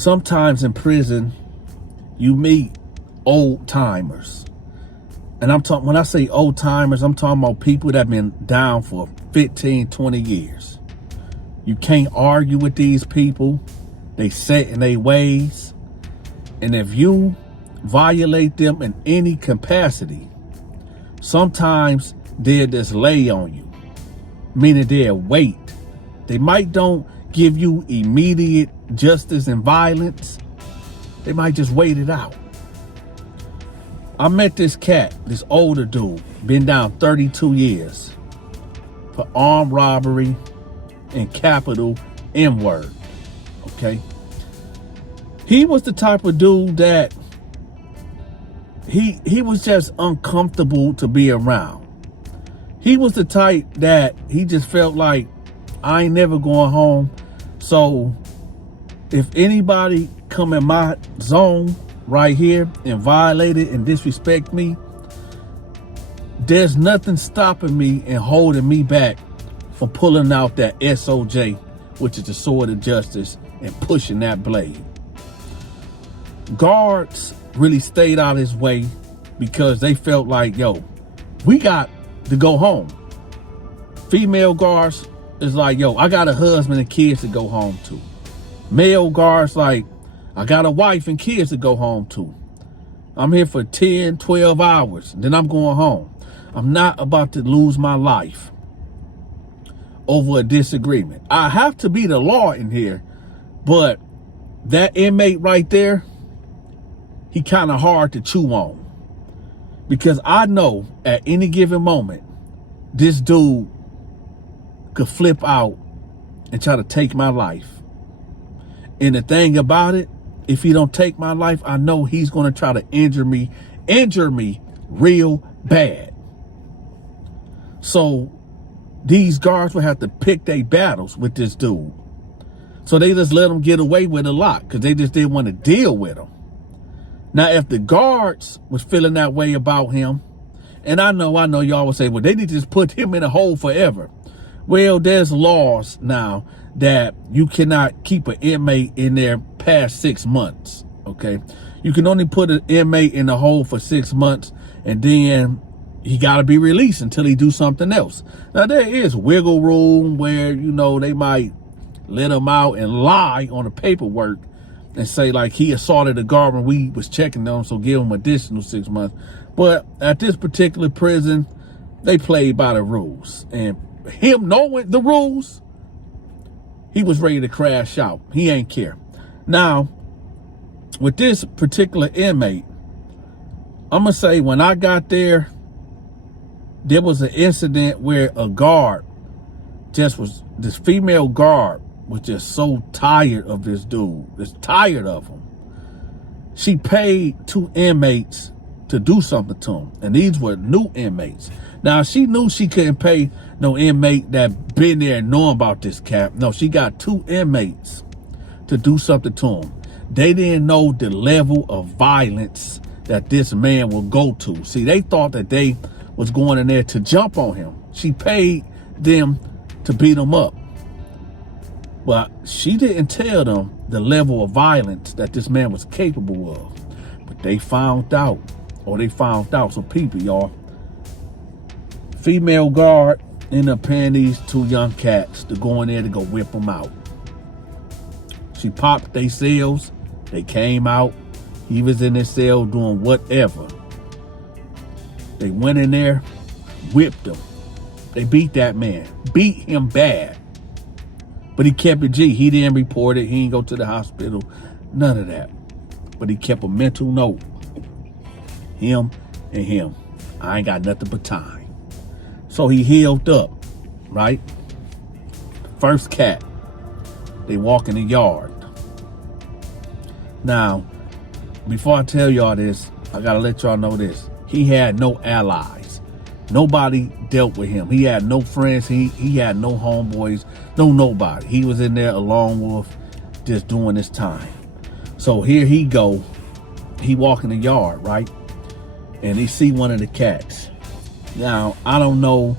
sometimes in prison, you meet old timers. And I'm talking, when I say old timers, I'm talking about people that have been down for 15, 20 years. You can't argue with these people. They set in their ways. And if you violate them in any capacity, sometimes they'll just lay on you, meaning they'll wait. They might don't give you immediate justice and violence. They might just wait it out. I met this cat, this older dude, been down 32 years for armed robbery and capital N-word, okay? He was the type of dude that he was just uncomfortable to be around. He was the type that he just felt like, I ain't never going home. So if anybody come in my zone right here and violate it and disrespect me, there's nothing stopping me and holding me back from pulling out that SOJ, which is the sword of justice, and pushing that blade. Guards really stayed out of his way because they felt like, yo, we got to go home. Female guards is like, yo, I got a husband and kids to go home to. Male guards like, I got a wife and kids to go home to. I'm here for 10, 12 hours, then I'm going home. I'm not about to lose my life over a disagreement. I have to be the law in here, but that inmate right there, he kind of hard to chew on. Because I know at any given moment, this dude could flip out and try to take my life. And the thing about it, if he don't take my life, I know he's going to try to injure me real bad. So these guards will have to pick their battles with this dude. So they just let him get away with a lot because they just didn't want to deal with him. Now, if the guards was feeling that way about him, and I know y'all would say, well, they need to just put him in a hole forever. Well, there's laws now that you cannot keep an inmate in there past 6 months, okay? You can only put an inmate in a hole for 6 months, and then he got to be released until he do something else. Now, there is wiggle room where, you know, they might let him out and lie on the paperwork and say, like, he assaulted a guard when we was checking on him, so give him additional 6 months. But at this particular prison, they played by the rules. And him knowing the rules, he was ready to crash out. He ain't care. Now, with this particular inmate, I'm going to say when I got there was an incident where a guard this female guard was just so tired of this dude, just tired of him. She paid 2 inmates to do something to him, and these were new inmates. Now, she knew she couldn't pay no inmate that been there and know about this cat. No, she got 2 inmates to do something to him. They didn't know the level of violence that this man will go to. See, they thought that they was going in there to jump on him. She paid them to beat him up. But she didn't tell them the level of violence that this man was capable of. But they found out, some people, y'all. Female guard ended up paying these 2 young cats to go in there to go whip them out. She popped their cells. They came out. He was in his cell doing whatever. They went in there, whipped him. They beat that man, beat him bad. But he kept it G. He didn't report it. He didn't go to the hospital. None of that. But he kept a mental note. Him and him. I ain't got nothing but time. So he healed up, right? First cat. They walk in the yard. Now, before I tell y'all this, I gotta let y'all know this. He had no allies. Nobody dealt with him. He had no friends. He had no homeboys. No nobody. He was in there alone with just doing his time. So here he go. He walk in the yard, right? And he see one of the cats. Now, I don't know,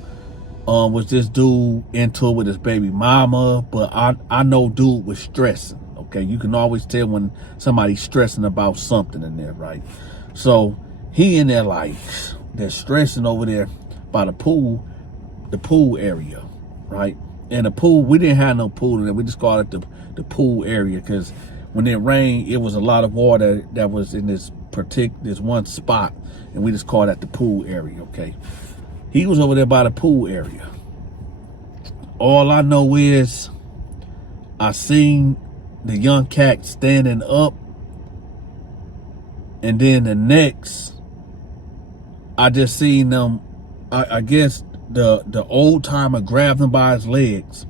was this dude into it with his baby mama, but I know dude was stressing, Okay, you can always tell when somebody's stressing about something in there, right? So he in there like, they're stressing over there by the pool area, right? And the pool, we didn't have no pool in there. We just called it the pool area because when it rained, it was a lot of water that was in this one spot, and we just called that the pool area, okay? He was over there by the pool area. All I know is I seen the young cat standing up, and then the next, I just seen them, I guess the old timer grabbed him by his legs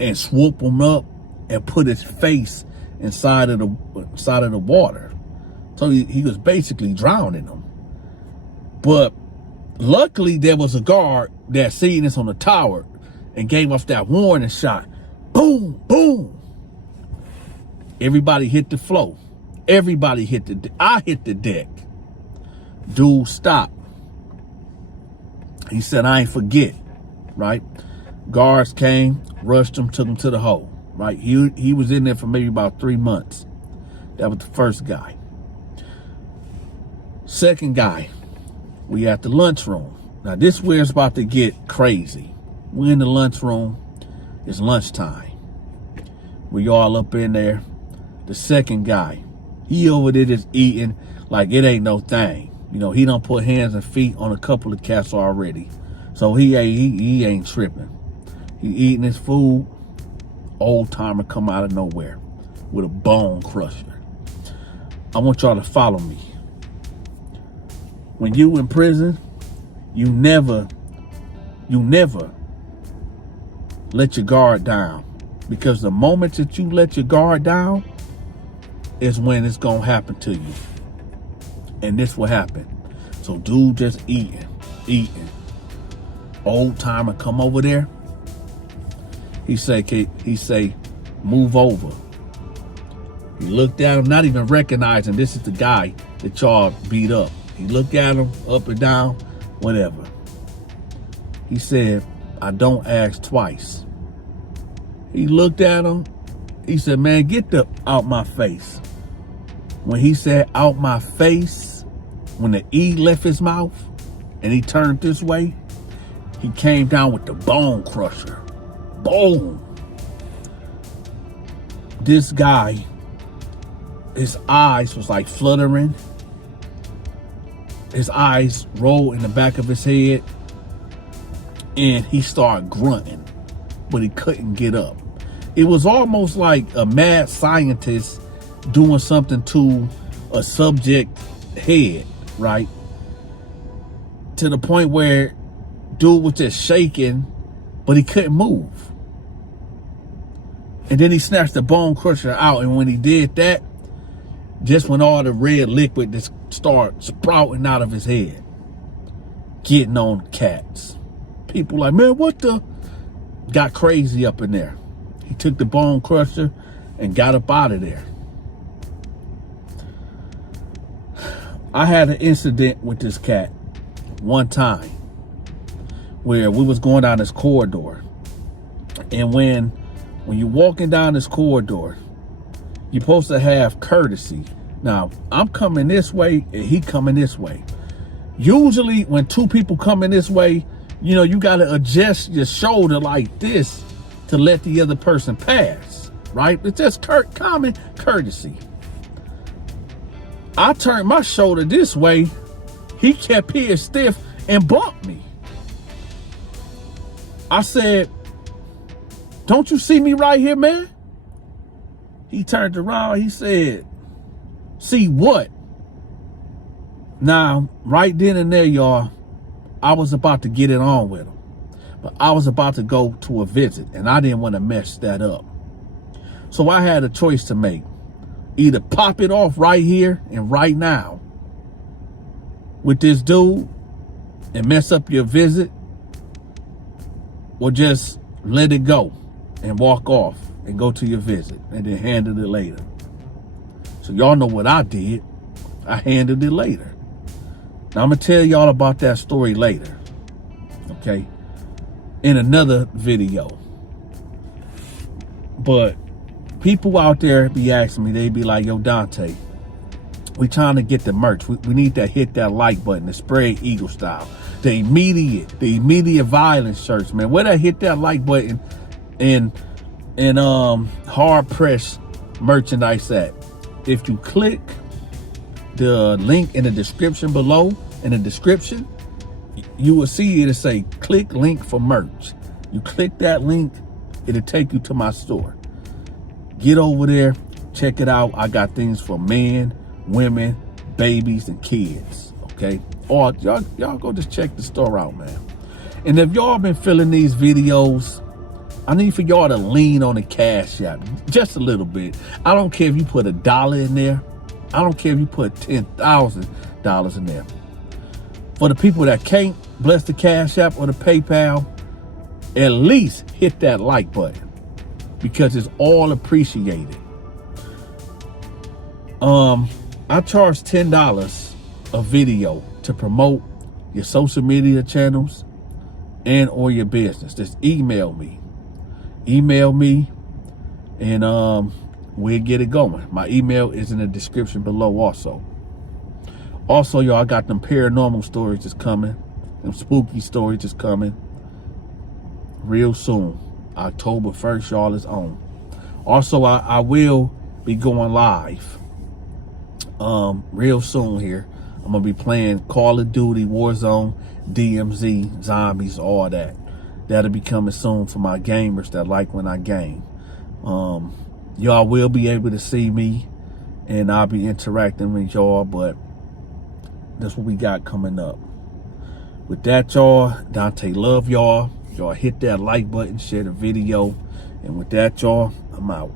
and swooped him up and put his face inside of the water. So he was basically drowning him. But luckily there was a guard that seen this on the tower and gave us that warning shot. Boom, boom. Everybody hit the floor. Everybody hit I hit the deck. Dude stopped. He said, I ain't forget, right? Guards came, rushed him, took him to the hole, right? He was in there for maybe about 3 months. That was the first guy. Second guy, we at the lunchroom. Now this is where it's about to get crazy. We're in the lunchroom. It's lunchtime. We all up in there. The second guy, he over there just eating like it ain't no thing. You know, he done put hands and feet on a couple of cats already. So he ain't tripping. He eating his food. Old timer come out of nowhere with a bone crusher. I want y'all to follow me. When you in prison, you never let your guard down. Because the moment that you let your guard down is when it's gonna happen to you. And this will happen. So dude just eating. Old timer come over there. He say, move over. He looked at him, not even recognizing this is the guy that y'all beat up. He looked at him up and down, whatever. He said, I don't ask twice. He looked at him. He said, man, get out my face. When he said out my face, when the E left his mouth and he turned this way, he came down with the bone crusher. Boom. This guy, his eyes was like fluttering. His eyes rolled in the back of his head and he started grunting, but he couldn't get up. It was almost like a mad scientist doing something to a subject head, right? To the point where dude was just shaking, but he couldn't move. And then he snatched the bone crusher out, and when he did that, just when all the red liquid just started sprouting out of his head, getting on cats. People like, man, what the? Got crazy up in there. He took the bone crusher and got up out of there. I had an incident with this cat one time where we was going down this corridor. And when you're walking down this corridor, you're supposed to have courtesy. Now, I'm coming this way and he coming this way. Usually when two people coming this way, you know, you got to adjust your shoulder like this to let the other person pass, right? It's just common courtesy. I turned my shoulder this way. He kept his stiff and bumped me. I said, don't you see me right here, man? He turned around. He said, see what? Now, right then and there, y'all, I was about to get it on with him. But I was about to go to a visit, and I didn't want to mess that up. So I had a choice to make. Either pop it off right here and right now with this dude and mess up your visit, or just let it go and walk off and go to your visit and then handle it later. So y'all know what I did. I handled it later. Now I'm gonna tell y'all about that story later, okay, in another video. But People out there be asking me, they be like, yo, Dante, we trying to get the merch. We need to hit that like button, the spread eagle style, the immediate violence shirts, man. Where that hit that like button and hard press merchandise at? If you click the link in the description below, in the description, you will see it'll say click link for merch. You click that link, it'll take you to my store. Get over there, check it out. I got things for men, women, babies, and kids, okay? Or y'all go just check the store out, man. And if y'all been feeling these videos, I need for y'all to lean on the Cash App just a little bit. I don't care if you put $1 in there. I don't care if you put $10,000 in there. For the people that can't bless the Cash App or the PayPal, at least hit that like button, because it's all appreciated. I charge $10 a video to promote your social media channels and or your business. Just email me and we'll get it going. My email is in the description below also. Also, y'all, I got them paranormal stories that's coming, them spooky stories that's coming real soon. October 1st, y'all, is on. Also, I will be going live real soon here. I'm gonna be playing Call of Duty, Warzone, DMZ, zombies, all that. That'll be coming soon for my gamers that like when I game. Y'all will be able to see me, and I'll be interacting with y'all, but that's what we got coming up. With that, y'all, Dante love y'all. Y'all hit that like button, share the video. And with that, y'all, I'm out.